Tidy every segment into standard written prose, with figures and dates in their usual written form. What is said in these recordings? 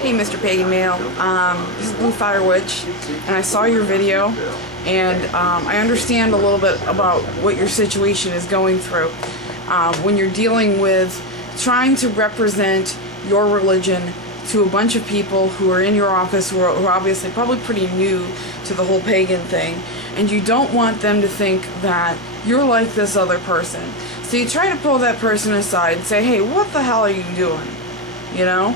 Hey, Mr. Pagan Male. This is Blue Fire Witch, and I saw your video, and I understand a little bit about what your situation is going through when you're dealing with trying to represent your religion to a bunch of people who are in your office who are obviously probably pretty new to the whole pagan thing, and you don't want them to think that you're like this other person. So you try to pull that person aside and say, hey, what the hell are you doing? You know?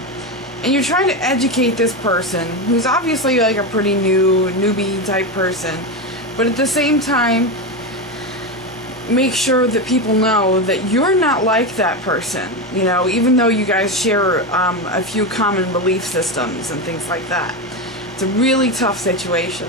And you're trying to educate this person who's obviously like a pretty newbie type person, but at the same time make sure that people know that you're not like that person, you know, even though you guys share a few common belief systems and things like that. It's a really tough situation.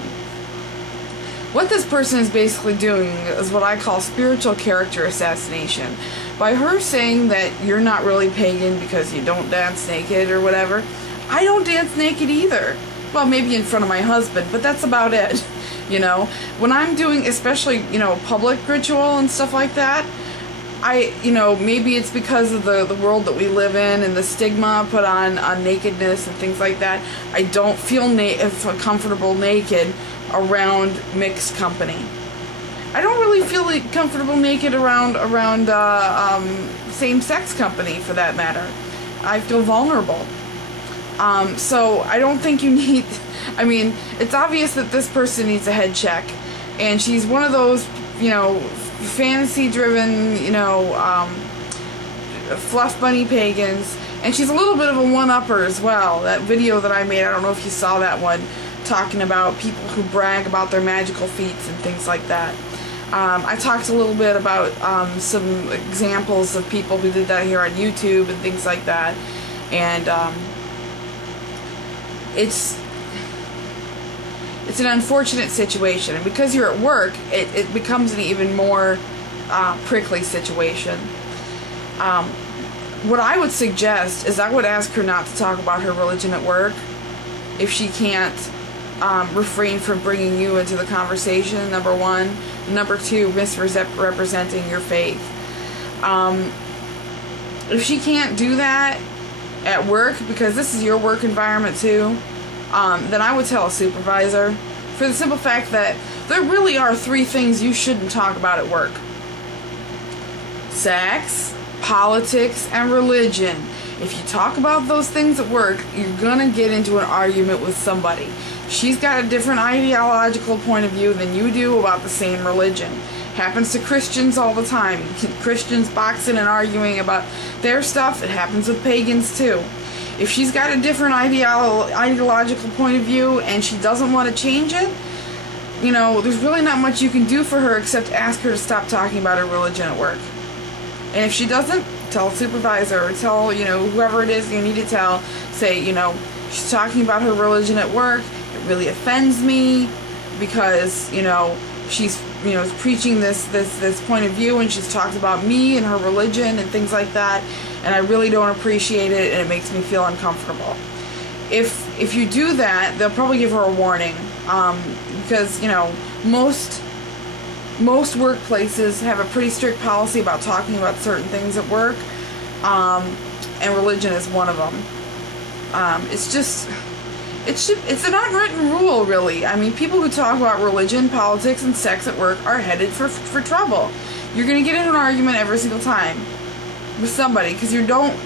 What this person is basically doing is what I call spiritual character assassination. By her saying that you're not really pagan because you don't dance naked or whatever, I don't dance naked either. Well, maybe in front of my husband, but that's about it. You know, when I'm doing especially, you know, public ritual and stuff like that, you know, maybe it's because of the world that we live in and the stigma put on nakedness and things like that. I don't feel comfortable naked around mixed company. I don't really feel comfortable naked around same-sex company, for that matter. I feel vulnerable. So I don't think you need... I mean, it's obvious that this person needs a head check, and she's one of those, you know, fantasy-driven, you know, fluff bunny pagans, and she's a little bit of a one-upper as well. That video that I made, I don't know if you saw that one, talking about people who brag about their magical feats and things like that. I talked a little bit about some examples of people who did that here on YouTube and things like that, and it's an unfortunate situation, and because you're at work, it becomes an even more prickly situation. What I would suggest is I would ask her not to talk about her religion at work if she can't refrain from bringing you into the conversation, number one. Number two, misrepresenting your faith. If she can't do that at work, because this is your work environment too, then I would tell a supervisor, for the simple fact that there really are three things you shouldn't talk about at work: sex, politics, and religion. If you talk about those things at work, you're gonna get into an argument with somebody. She's got a different ideological point of view than you do about the same religion. Happens to Christians all the time. Christians boxing and arguing about their stuff. It happens with pagans too. If she's got a different ideological point of view and she doesn't want to change it, you know, there's really not much you can do for her except ask her to stop talking about her religion at work. And if she doesn't, tell a supervisor or tell, you know, whoever it is you need to tell, say, you know, she's talking about her religion at work. It really offends me because, you know, she's, you know, preaching this point of view, and she's talked about me and her religion and things like that, and I really don't appreciate it, and it makes me feel uncomfortable. If you do that, they'll probably give her a warning, because, you know, most workplaces have a pretty strict policy about talking about certain things at work, and religion is one of them. It's an unwritten rule, really. I mean, people who talk about religion, politics, and sex at work are headed for trouble. You're going to get in an argument every single time with somebody, because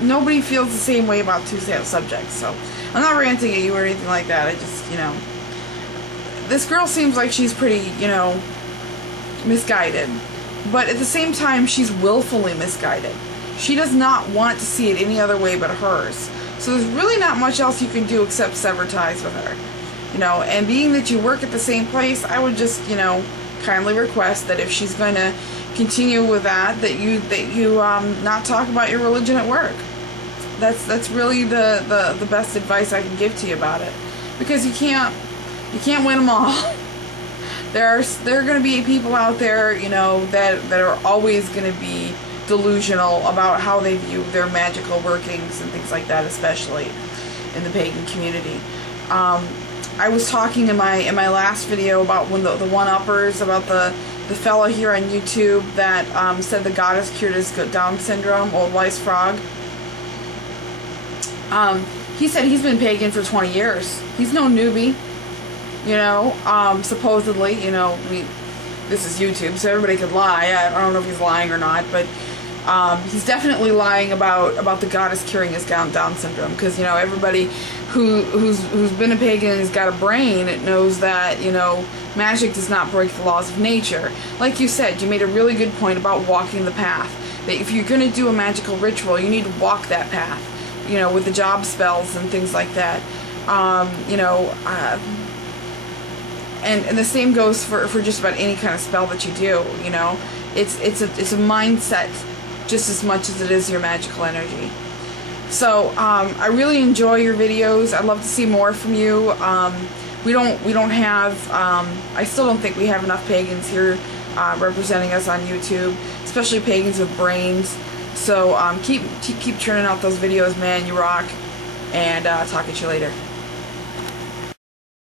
nobody feels the same way about two subjects. So I'm not ranting at you or anything like that. I just, you know, this girl seems like she's pretty, you know, misguided, but at the same time she's willfully misguided. She does not want to see it any other way but hers. So there's really not much else you can do except sever ties with her, you know. And being that you work at the same place, I would just, you know, kindly request that if she's going to continue with that you not talk about your religion at work. That's really the best advice I can give to you about it, because you can't win them all. There are going to be people out there, you know, that are always going to be delusional about how they view their magical workings and things like that, especially in the pagan community. I was talking in my last video about when the one-uppers, about the fellow here on YouTube that said the goddess cured his Down syndrome, Old Wise Frog. he said he's been pagan for 20 years. He's no newbie, you know. Supposedly, you know, this is YouTube, so everybody could lie. I don't know if he's lying or not, but he's definitely lying about the goddess curing his Down syndrome, because, you know, everybody who's been a pagan and has got a brain knows that, you know, magic does not break the laws of nature. Like you said, you made a really good point about walking the path. That if you're going to do a magical ritual, you need to walk that path, you know, with the job spells and things like that. You know, and the same goes for just about any kind of spell that you do. You know, it's a mindset just as much as it is your magical energy. So I really enjoy your videos. I'd love to see more from you. We don't have, I still don't think we have enough pagans here representing us on YouTube, especially pagans with brains. So keep churning out those videos, man. You rock. And talk at you later.